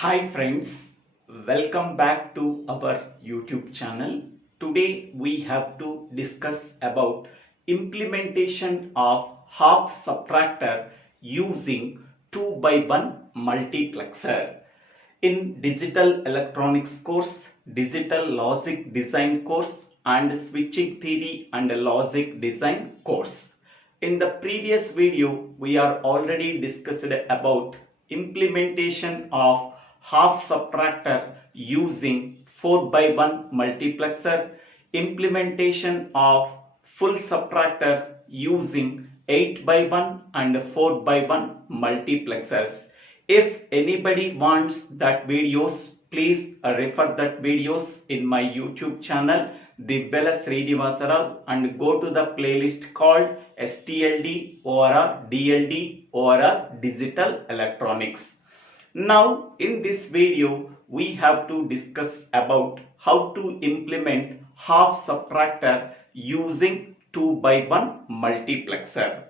Hi friends, welcome back to our YouTube channel. Today we have to discuss about implementation of half subtractor using 2x1 multiplexer. In digital electronics course, digital logic design course and switching theory and logic design course. In the previous video, we are already discussed about implementation of half subtractor using 4x1 multiplexer, implementation of full subtractor using 8x1 and 4x1 multiplexers. If anybody wants that videos, please refer that videos in my YouTube channel DIVVELA SRINIVASA and go to the playlist called STLD or DLD or Digital Electronics. Now in this video we have to discuss about how to implement half subtractor using 2x1 multiplexer.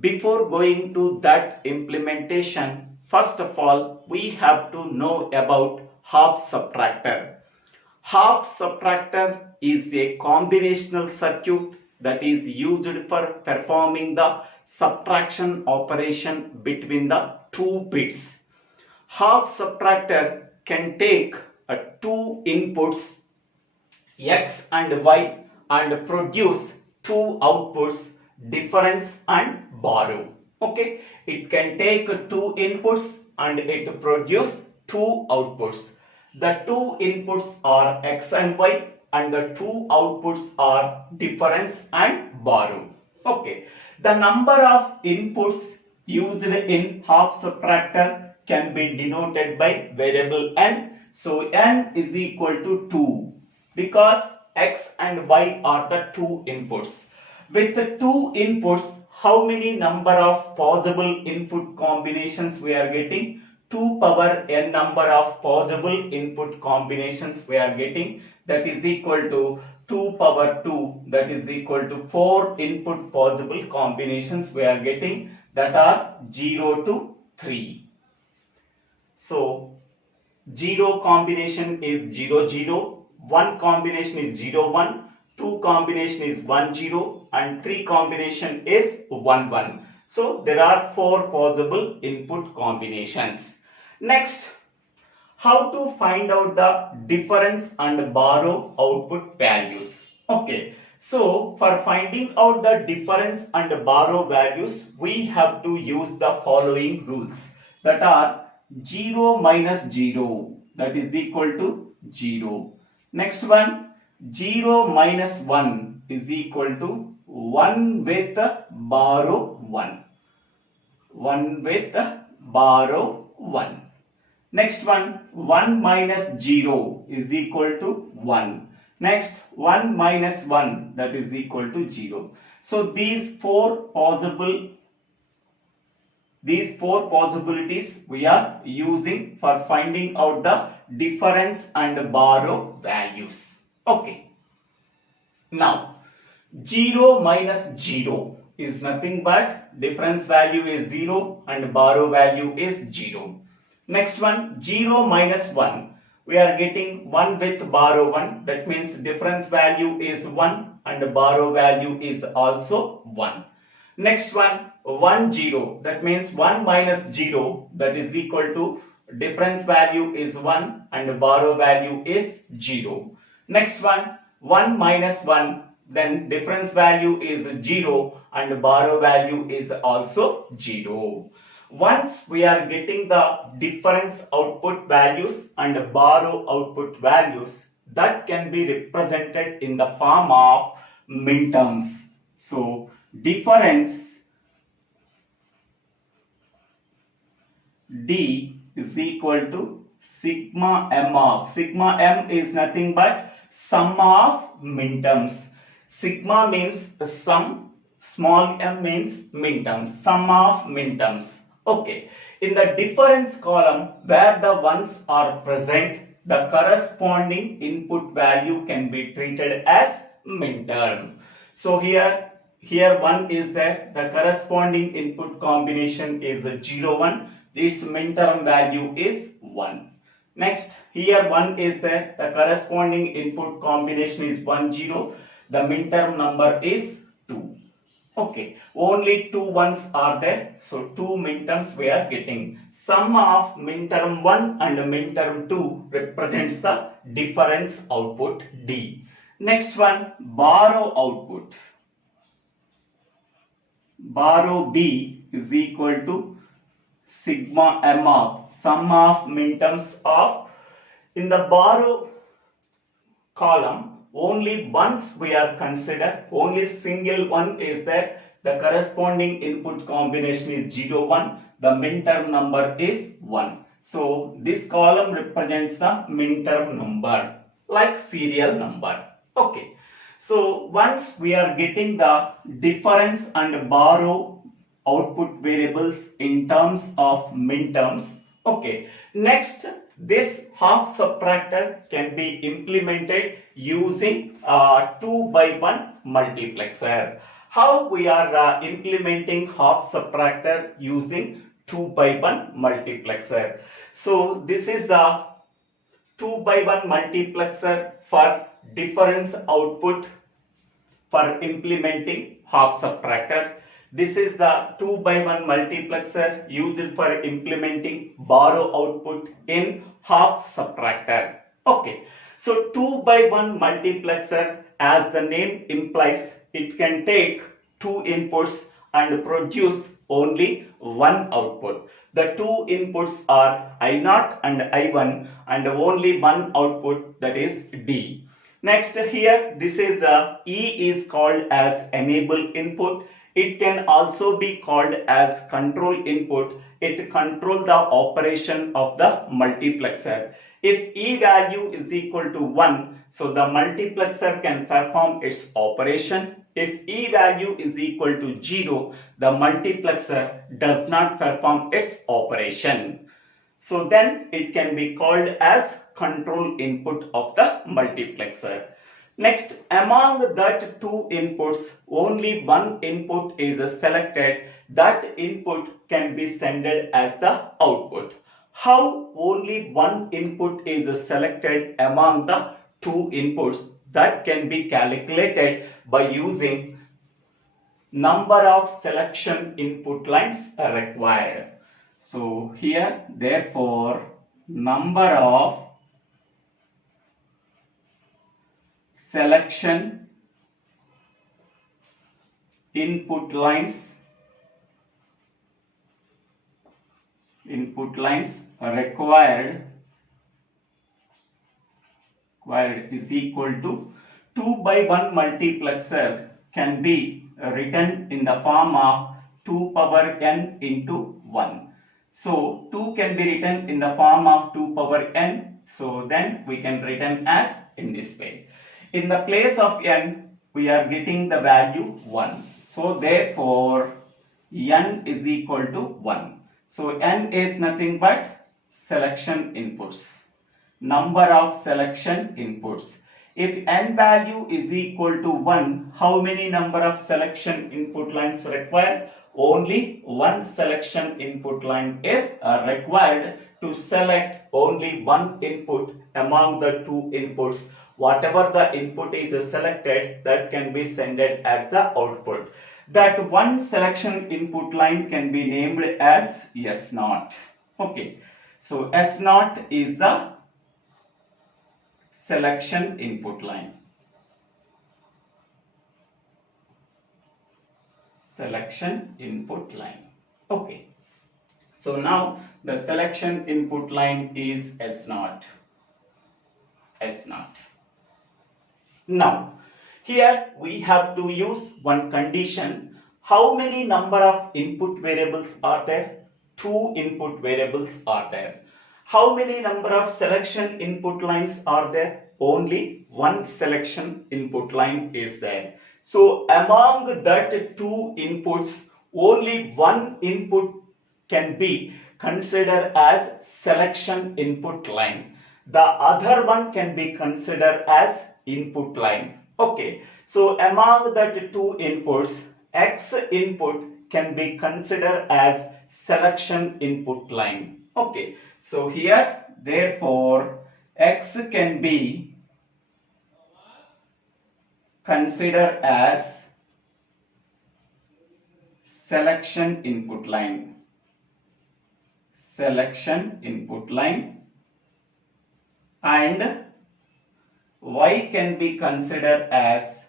Before going to that implementation, first of all we have to know about half subtractor. Half subtractor is a combinational circuit that is used for performing the subtraction operation between the two bits. Half subtractor can take two inputs x and y and produce two outputs difference and borrow. Okay, it can take two inputs and it produce two outputs. The two inputs are x and y and the two outputs are difference and borrow. Okay, the number of inputs used in half subtractor can be denoted by variable n. So n is equal to 2 because x and y are the two inputs. With the two inputs, how many number of possible input combinations we are getting? 2 power n number of possible input combinations we are getting. That is equal to 2 power 2, that is equal to 4 input possible combinations we are getting, that are 0 to 3. So 0 combination is 0 0, 1 combination is 0 1, 2 combination is 1 0 and 3 combination is 1 1. So there are 4 possible input combinations. Next, how to find out the difference and borrow output values. Okay, so for finding out the difference and borrow values, we have to use the following rules, that are 0 minus 0, that is equal to 0. Next one, 0 minus 1 is equal to 1 with borrow 1. 1 with borrow 1. Next one, 1 minus 0 is equal to 1. Next, 1 minus 1, that is equal to 0. So these four possibilities we are using for finding out the difference and borrow values. Okay. Now, 0 minus 0 is nothing but difference value is 0 and borrow value is 0. Next one, 0 minus 1. We are getting 1 with borrow 1. That means difference value is 1 and borrow value is also 1. Next one, 1 0. That means 1 minus 0, that is equal to difference value is 1 and borrow value is 0. Next one, 1 minus 1. Then difference value is 0 and borrow value is also 0. Once we are getting the difference output values and borrow output values, that can be represented in the form of minterms. So difference D is equal to sigma m of. Sigma m is nothing but sum of minterms. Sigma means sum, small m means minterms, sum of minterms. Okay, in the difference column where the ones are present, the corresponding input value can be treated as minterm. So here 1 is there, the corresponding input combination is 0 1. Its minterm value is 1. Next, here 1 is there. The corresponding input combination is 1, 0. The minterm number is 2. Okay, only 2 ones are there. So 2 minterms we are getting. Sum of minterm 1 and minterm 2 represents the difference output D. Next one, borrow output. Borrow B is equal to sigma m of sum of minterms of. In the borrow column, only once we are considered, only single one is there. The corresponding input combination is 0, 1. The minterm number is 1. So this column represents the minterm number, like serial number. Okay. So once we are getting the difference and borrow output variables in terms of minterms. Okay. Next, this half subtractor can be implemented using 2x1 multiplexer. How we are implementing half subtractor using 2x1 multiplexer? So this is the 2x1 multiplexer for difference output for implementing half subtractor. This is the 2x1 multiplexer used for implementing borrow output in half subtractor. Okay, so 2x1 multiplexer, as the name implies, it can take 2 inputs and produce only one output. The 2 inputs are I0 and I1 and only one output, that is D. Next, here this is E is called as enable input. It can also be called as control input. It controls the operation of the multiplexer. If E value is equal to 1, so the multiplexer can perform its operation. If E value is equal to 0, the multiplexer does not perform its operation. So then it can be called as control input of the multiplexer. Next, among that 2 inputs, only one input is selected. That input can be sent as the output. How only one input is selected among the 2 inputs? That can be calculated by using number of selection input lines required. So here, therefore, number of selection input lines required is equal to 2x1 multiplexer can be written in the form of 2 power n into 1. So 2 can be written in the form of 2 power n. So then we can written as in this way. In the place of n, we are getting the value 1. So therefore, n is equal to 1. So n is nothing but selection inputs. Number of selection inputs. If n value is equal to 1, how many number of selection input lines required? Only one selection input line is required to select only one input among the 2 inputs. Whatever the input is selected, that can be sent as the output. That one selection input line can be named as S0. Okay, so S0 is the selection input line. Selection input line. Okay, so now the selection input line is S0. S0. Now, here we have to use one condition. How many number of input variables are there? 2 input variables are there. How many number of selection input lines are there? Only one selection input line is there. So among that 2 inputs, only one input can be considered as selection input line. The other one can be considered as input line. Okay, so among that 2 inputs, X input can be considered as selection input line. Okay, so here Therefore, X can be considered as selection input line. Selection input line, and Y can be considered as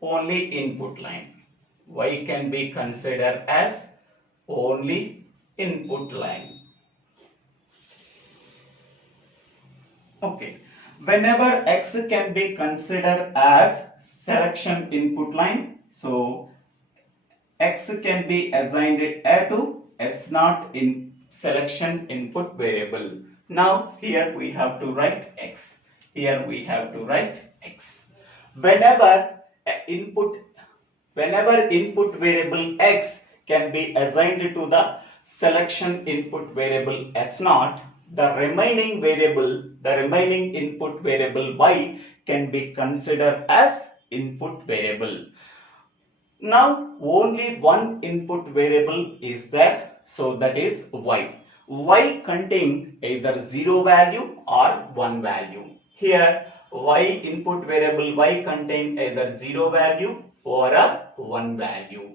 only input line. Y can be considered as only input line. Okay. Whenever X can be considered as selection input line, so X can be assigned A to S0 in selection input variable. Now here we have to write X. Here we have to write X. Whenever input variable X can be assigned to the selection input variable S0, the remaining input variable Y can be considered as input variable. Now only one input variable is there, so that is Y. Y contain either 0 value or 1 value. Here Y input variable Y contain either 0 value or a 1 value.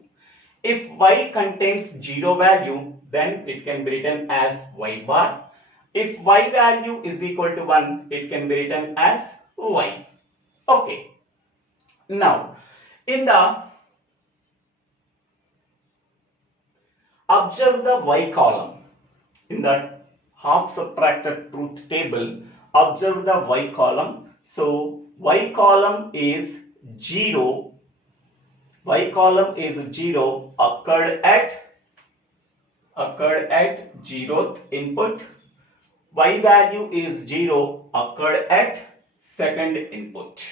If Y contains 0 value, then it can be written as Y bar. If Y value is equal to 1, it can be written as Y. Okay. Now, observe the Y column. In the half subtractor truth table, observe the Y column. So, Y column is 0. Y column is 0 occurred at 0th input. Y value is 0 occurred at second input.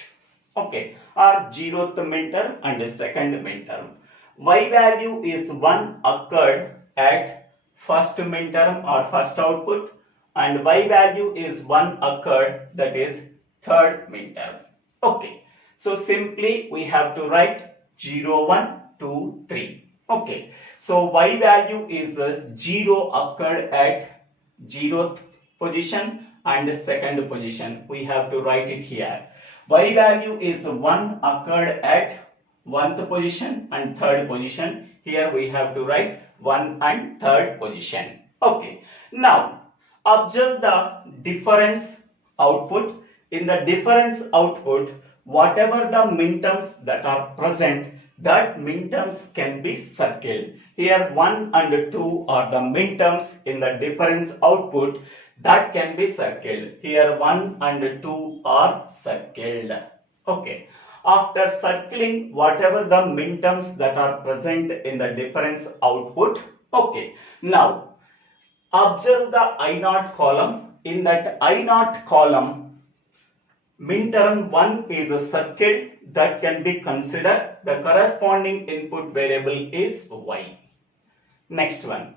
Okay, or 0th midterm and second midterm. Y value is 1 occurred at first midterm or first output, and Y value is 1 occurred, that is third midterm. Okay, so simply we have to write 0, 1, 2, 3. Okay, so Y value is 0 occurred at 0th position and second position. We have to write it here. Y value is 1 occurred at 1th position and 3rd position. Here we have to write 1 and 3rd position. Okay, now observe the difference output. In the difference output, whatever the minterms that are present, that minterms can be circled. Here 1 and 2 are the minterms in the difference output that can be circled. Here 1 and 2 are circled. Okay. After circling whatever the minterms that are present in the difference output. Okay. Now observe the I0 column. In that I0 column, minterm 1 is a circle that can be considered. The corresponding input variable is Y. Next one.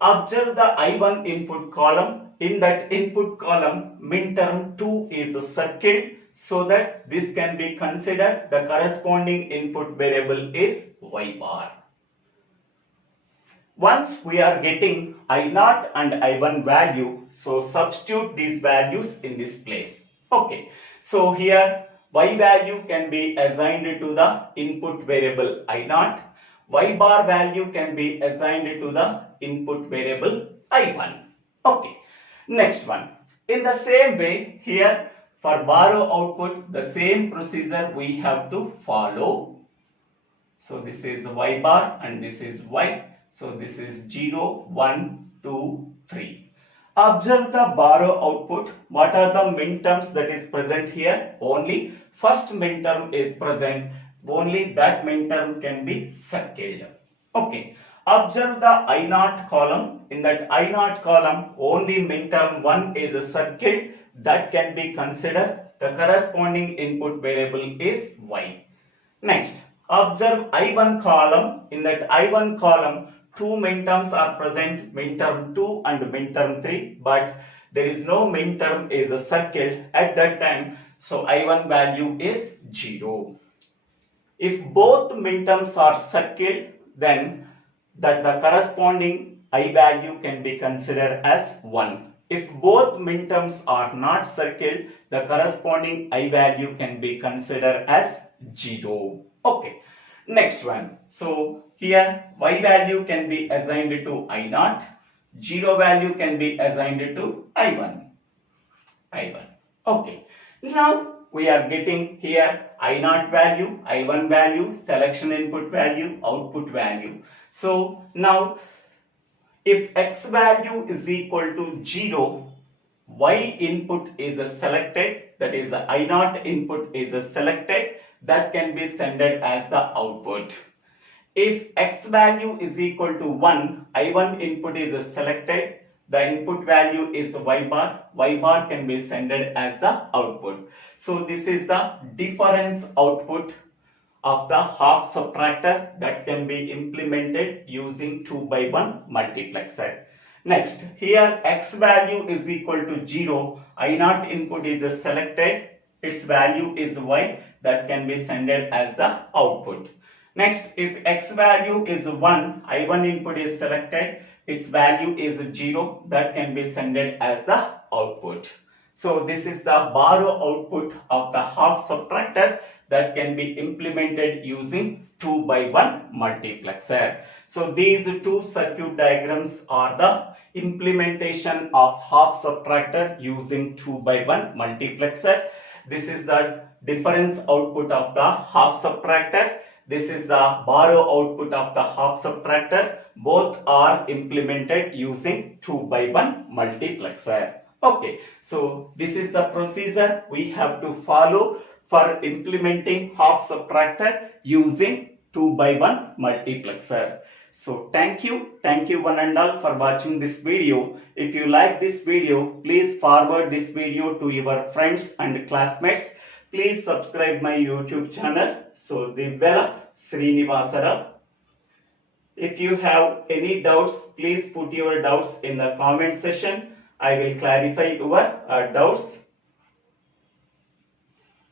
Observe the I1 input column. In that input column, minterm 2 is a circle, so that this can be considered. The corresponding input variable is Y bar. Once we are getting I0 and I1 value, so substitute these values in this place. Okay. So here Y value can be assigned to the input variable I0. Y bar value can be assigned to the input variable I1. Okay. Next one. In the same way, here for borrow output, the same procedure we have to follow. So this is Y bar and this is Y. So this is 0, 1, 2, 3. Observe the borrow output. What are the minterms that is present here? Only first minterm is present. Only that minterm can be circled. Okay. Observe the I0 column. In that I0 column, only minterm 1 is a circle that can be considered. The corresponding input variable is Y. Next, observe I1 column. In that I1 column, two minterms are present, minterm 2 and minterm 3, but there is no minterm is a circle at that time, so I1 value is 0. If both minterms are circled, then that the corresponding I value can be considered as 1. If both minterms are not circled, the corresponding I value can be considered as 0. Okay. Next one. So here Y value can be assigned to I0. 0 value can be assigned to I1. Okay. Now we are getting here I0 value, I1 value, selection input value, output value. So now if X value is equal to 0, Y input is selected, that is the I0 input is selected, that can be sent as the output. If X value is equal to 1, I1 input is selected, the input value is Y bar can be sent as the output. So this is the difference output of the half subtractor that can be implemented using 2x1 multiplexer. Next, here X value is equal to 0, I0 input is selected, its value is Y, that can be sent as the output. Next, if X value is 1, I1 input is selected, its value is 0, that can be sent as the output. So this is the borrow output of the half subtractor that can be implemented using 2x1 multiplexer. So these two circuit diagrams are the implementation of half subtractor using 2x1 multiplexer. This is the difference output of the half subtractor. This is the borrow output of the half subtractor. Both are implemented using 2x1 multiplexer. Okay, so this is the procedure we have to follow for implementing half subtractor using 2x1 multiplexer. So thank you one and all for watching this video. If you like this video, please forward this video to your friends and classmates. Please subscribe my YouTube channel. So DIVVELA SRINIVASA. If you have any doubts, please put your doubts in the comment section. I will clarify your doubts.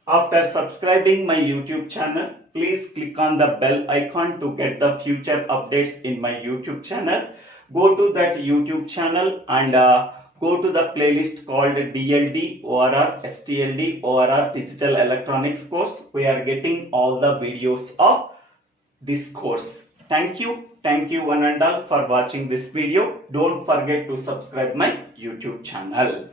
After subscribing my YouTube channel, please click on the bell icon to get the future updates in my YouTube channel. Go to that YouTube channel and go to the playlist called DLD, ORR, STLD, ORR Digital Electronics course. We are getting all the videos of this course. Thank you one and all for watching this video. Don't forget to subscribe my YouTube channel.